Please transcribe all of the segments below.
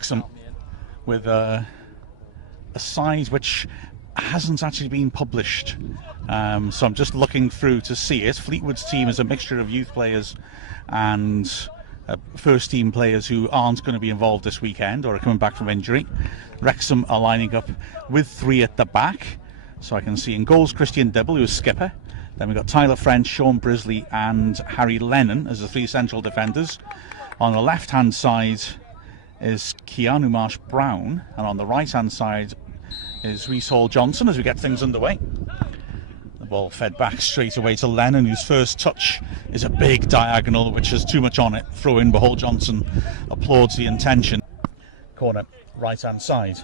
Wrexham with a side which hasn't actually been published. So I'm just looking through to see it. Fleetwood's team is a mixture of youth players and first team players who aren't going to be involved this weekend or are coming back from injury. Wrexham are lining up with 3 at the back. So I can see in goals Christian Dibble, who is skipper. Then we've got Tyler French, Sean Brisley and Harry Lennon as the 3 central defenders. On the left hand side is Keanu Marsh-Brown, and on the right hand side is Rhys Hall-Johnson as we get things underway. The ball fed back straight away to Lennon, whose first touch is a big diagonal which has too much on it. Throw in, but Hall-Johnson applauds the intention. Corner, right hand side.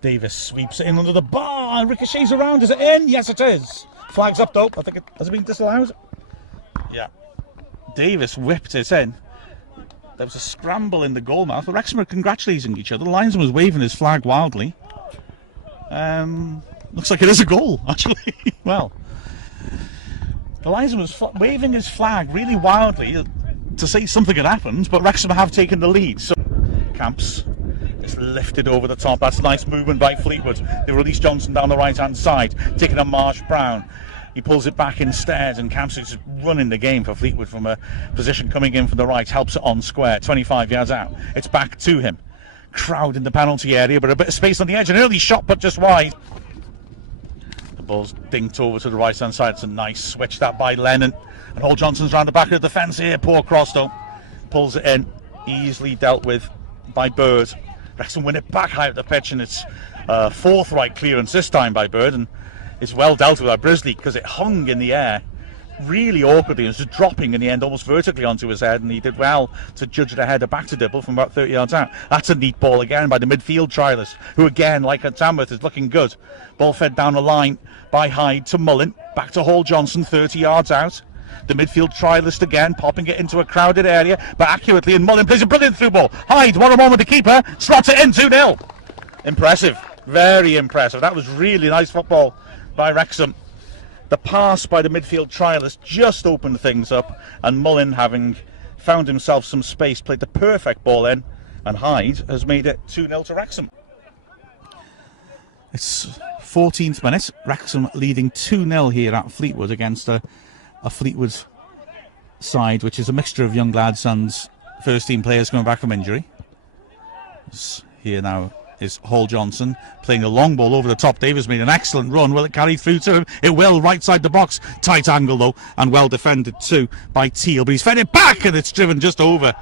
Davis sweeps it in under the bar and ricochets around. Is it in? Yes, it is. Flags up though. I think has it been disallowed? Yeah. Davis whipped it in. There was a scramble in the goal mouth. The Wrexham were congratulating each other. The linesman was waving his flag wildly. Looks like it is a goal, actually. Well, the linesman was waving his flag really wildly to say something had happened, but Wrexham have taken the lead. So Camps is lifted over the top. That's a nice movement by Fleetwood. They release Johnson down the right-hand side, taking a Marsh-Brown. He pulls it back instead, and Camps is running the game for Fleetwood from a position coming in from the right, helps it on square, 25 yards out. It's back to him. Crowd in the penalty area, but a bit of space on the edge. An early shot, but just wide. The ball's dinked over to the right-hand side. It's a nice switch that by Lennon. And Hall-Johnson's round the back of the defence here. Poor cross, though. Pulls it in. Easily dealt with by Bird. Wrexham win it back high up the pitch, and it's forthright clearance this time by Bird. And it's well dealt with by Brisley because it hung in the air really awkwardly. It was just dropping in the end almost vertically onto his head, and he did well to judge the header back to Dibble from about 30 yards out. That's a neat ball again by the midfield trialist, who again, like at Tamworth, is looking good. Ball fed down the line by Hyde to Mullen, back to Hall-Johnson 30 yards out. The midfield trialist again, popping it into a crowded area, but accurately, and Mullen plays a brilliant through ball. Hyde, one-on-one with the keeper, slots it in, 2-0. Impressive, very impressive. That was really nice football by Wrexham. The pass by the midfield trialist just opened things up, and Mullen, having found himself some space, played the perfect ball in, and Hyde has made it 2-0 to Wrexham. It's 14th minute, Wrexham leading 2-0 here at Fleetwood against a Fleetwood side which is a mixture of young lads and first team players coming back from injury. Here now is Hall-Johnson playing a long ball over the top. Davis made an excellent run. Will it carry through to him? It will, right side the box. Tight angle though, and well defended too by Teal, but he's fed it back and it's driven just over.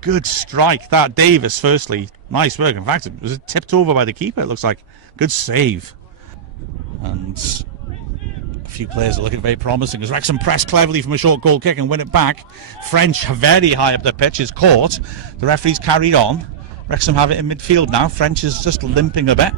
Good strike that, Davis. Firstly, nice work. In fact, it was tipped over by the keeper, it looks like. Good save. And a few players are looking very promising as Wrexham press cleverly from a short goal kick and win it back. French very high up the pitch is caught. The referee's carried on. Wrexham have it in midfield now. French is just limping a bit.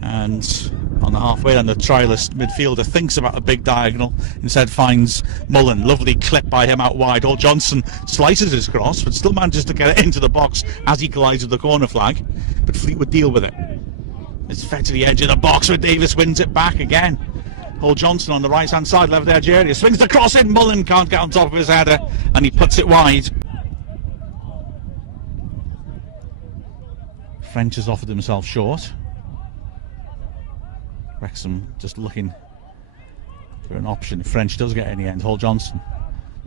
And on the halfway line, the trialist midfielder thinks about a big diagonal. Instead finds Mullen. Lovely clip by him out wide. Hall-Johnson slices his cross, but still manages to get it into the box as he collides with the corner flag. But Fleetwood deal with it. It's fed to the edge of the box where Davis wins it back again. Hall-Johnson on the right hand side, left edge area. Swings the cross in. Mullen can't get on top of his header, and he puts it wide. French has offered himself short. Wrexham just looking for an option. French does get it in the end. Hall-Johnson,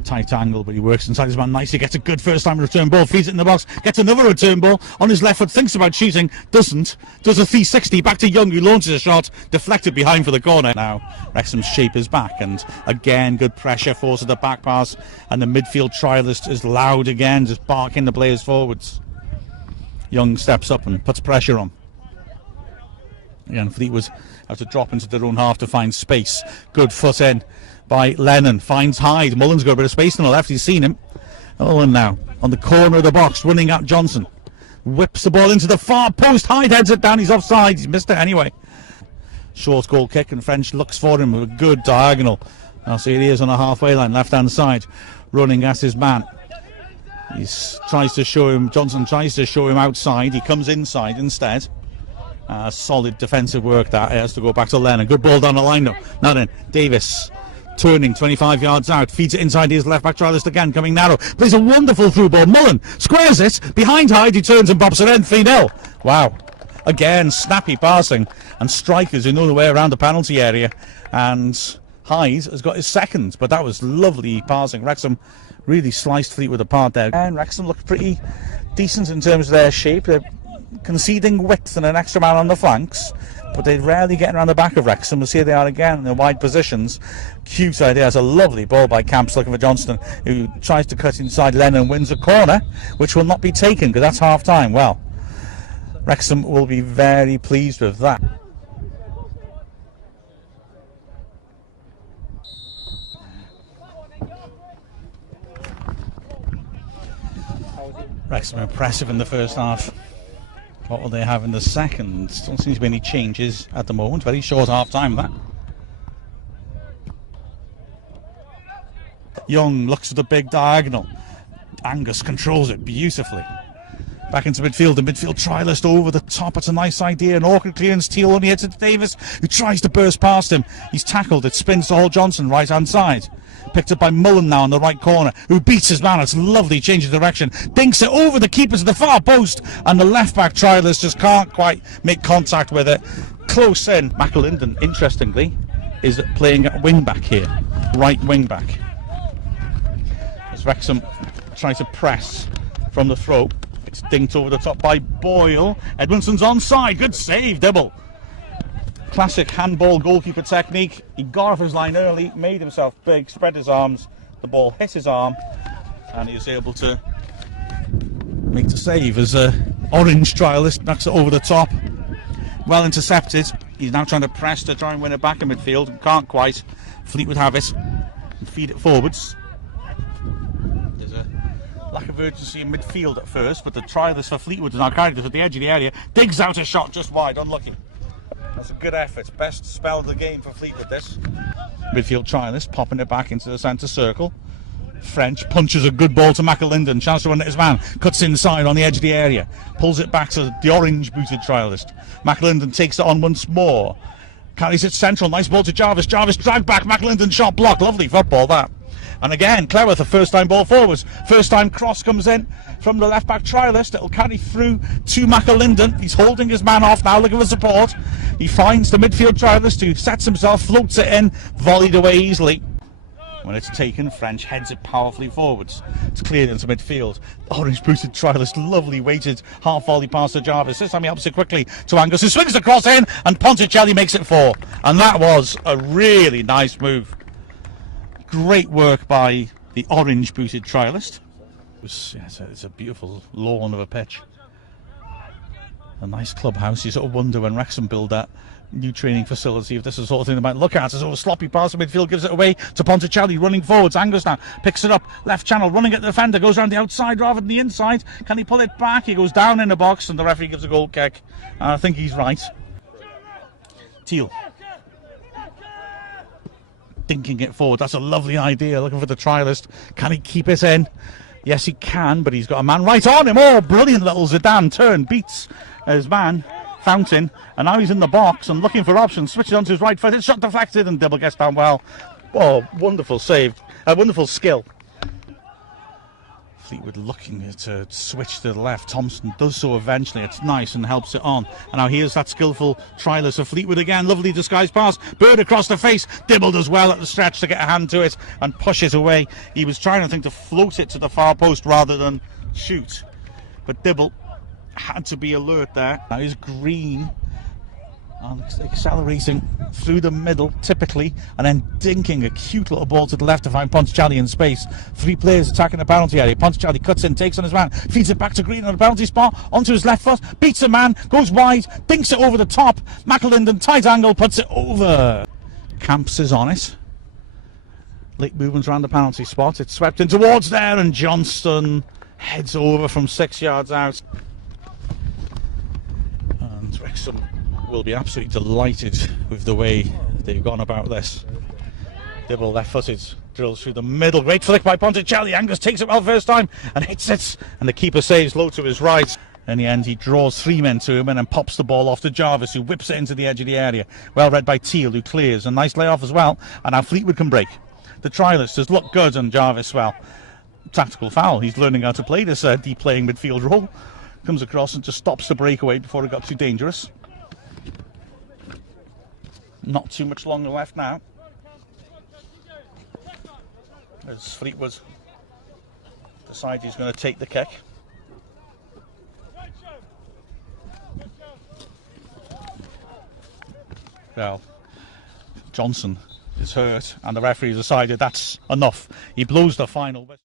tight angle, but he works inside his man nicely. Gets a good first time return ball, feeds it in the box, gets another return ball on his left foot, thinks about shooting, doesn't, does a 360 back to Young, who launches a shot, deflected behind for the corner. Now Wrexham's shape is back, and again good pressure, forces the back pass, and the midfield trialist is loud again, just barking the players forwards. Young steps up and puts pressure on. Again, Fleetwood have to drop into their own half to find space. Good foot in by Lennon. Finds Hyde. Mullen's got a bit of space on the left. He's seen him. Mullen now on the corner of the box, running at Johnson. Whips the ball into the far post. Hyde heads it down. He's offside. He's missed it anyway. Short goal kick, and French looks for him with a good diagonal. Now see, he is on the halfway line, left-hand side, running at his man. Tries to show him. Johnson tries to show him outside. He comes inside instead. Solid defensive work that. He has to go back to Lennon. Good ball down the line though. Now then, Davis turning 25 yards out, feeds it inside his left back trialist again, coming narrow, plays a wonderful through ball. Mullen squares it behind Hyde, he turns and pops it in. 3-0. Wow, again snappy passing, and strikers who know the way around the penalty area, and Hyde has got his second, but that was lovely passing. Wrexham really sliced Fleetwood apart there, and Wrexham looked pretty decent in terms of their shape. They're conceding width and an extra man on the flanks, but they're rarely getting around the back of Wrexham. As here they are again in their wide positions. Cute idea. It's a lovely ball by Camps looking for Johnston, who tries to cut inside Lennon, wins a corner, which will not be taken because that's half time. Well, Wrexham will be very pleased with that. Wrexham impressive in the first half. What will they have in the second? Don't seem to be any changes at the moment. Very short half time, that. Young looks at the big diagonal. Angus controls it beautifully. Back into midfield, the midfield trialist over the top. It's a nice idea. An awkward clearance. Teal only hits it to Davis, who tries to burst past him. He's tackled. It spins to Hall Johnson, right hand side. Picked up by Mullen now in the right corner, who beats his man. It's lovely, change of direction. Dinks it over the keepers at the far post, and the left back trialist just can't quite make contact with it. Close in. McAlinden, interestingly, is playing at wing back here, right wing back. As Wrexham tries to press from the throat, it's dinked over the top by Boyle. Edmondson's onside. Good save, Dibble. Classic handball goalkeeper technique. He got off his line early, made himself big, spread his arms, the ball hit his arm, and he was able to make the save as a orange trialist knocks it over the top. Well intercepted. He's now trying to press to try and win it back in midfield. Can't quite. Fleetwood have it and feed it forwards. There's a lack of urgency in midfield at first, but the trialist for Fleetwood is now carried it at the edge of the area. Digs out a shot just wide, unlucky. That's a good effort. Best spell of the game for Fleetwood, this. Midfield trialist popping it back into the centre circle. French punches a good ball to McAlinden. Chance to run at his man. Cuts inside on the edge of the area. Pulls it back to the orange booted trialist. McAlinden takes it on once more. Carries it central. Nice ball to Jarvis. Jarvis dragged back. McAlinden shot blocked. Lovely football, that. And again, Cleworth, a first time ball forwards. First time cross comes in from the left back trialist. It'll carry through to McAlinden. He's holding his man off now, looking for support. He finds the midfield trialist, who sets himself, floats it in, volleyed away easily. When it's taken, French heads it powerfully forwards. It's cleared into midfield. Orange booted trialist, lovely weighted half volley pass to Jarvis. This time he helps it quickly to Angus, who swings the cross in, and Ponticelli makes it 4. And that was a really nice move. Great work by the orange booted trialist. It's a beautiful lawn of a pitch. A nice clubhouse. You sort of wonder when Wrexham build that new training facility if this is the sort of thing they might look at. A sort of sloppy pass in midfield, gives it away to Ponticelli, running forwards. Angus now picks it up, left channel, running at the defender, goes around the outside rather than the inside. Can he pull it back? He goes down in the box, and the referee gives a goal kick. And I think he's right. Teal dinking it forward. That's a lovely idea. Looking for the trialist. Can he keep it in? Yes, he can, but he's got a man right on him. Oh, brilliant little Zidane turn. Beats his man, Fountain, and now he's in the box and looking for options. Switches onto his right foot. It's shot deflected, and Dibble gets down well. Oh, wonderful save. Wonderful skill. Fleetwood looking to switch to the left. Thompson does so eventually. It's nice and helps it on. And now here's that skillful trialist of Fleetwood again. Lovely disguised pass. Bird across the face. Dibble does well at the stretch to get a hand to it and push it away. He was trying, I think, to float it to the far post rather than shoot. But Dibble had to be alert there. Now he's Green and accelerating through the middle typically, and then dinking a cute little ball to the left to find Ponticelli in space. 3 players attacking the penalty area. Ponticelli cuts in, takes on his man, feeds it back to Green on the penalty spot, onto his left foot, beats a man, goes wide, dinks it over the top. McAlinden, tight angle, puts it over. Camps is on it. Late movements around the penalty spot. It's swept in towards there, and Johnston heads over from 6 yards out. And Wrexham will be absolutely delighted with the way they've gone about this. Dibble left-footed, drills through the middle. Great flick by Ponticelli. Angus takes it well first time and hits it, and the keeper saves low to his right. In the end, he draws 3 men to him and then pops the ball off to Jarvis, who whips it into the edge of the area. Well read by Teal, who clears. A nice layoff as well, and now Fleetwood can break. the trialist has looked good, and Jarvis, well, tactical foul. He's learning how to play this deep playing midfield role. Comes across and just stops the breakaway before it got too dangerous. Not too much longer left now. As Fleetwood decides he's going to take the kick. Well, Johnson is hurt, and the referee decided that's enough. He blows the final whistle.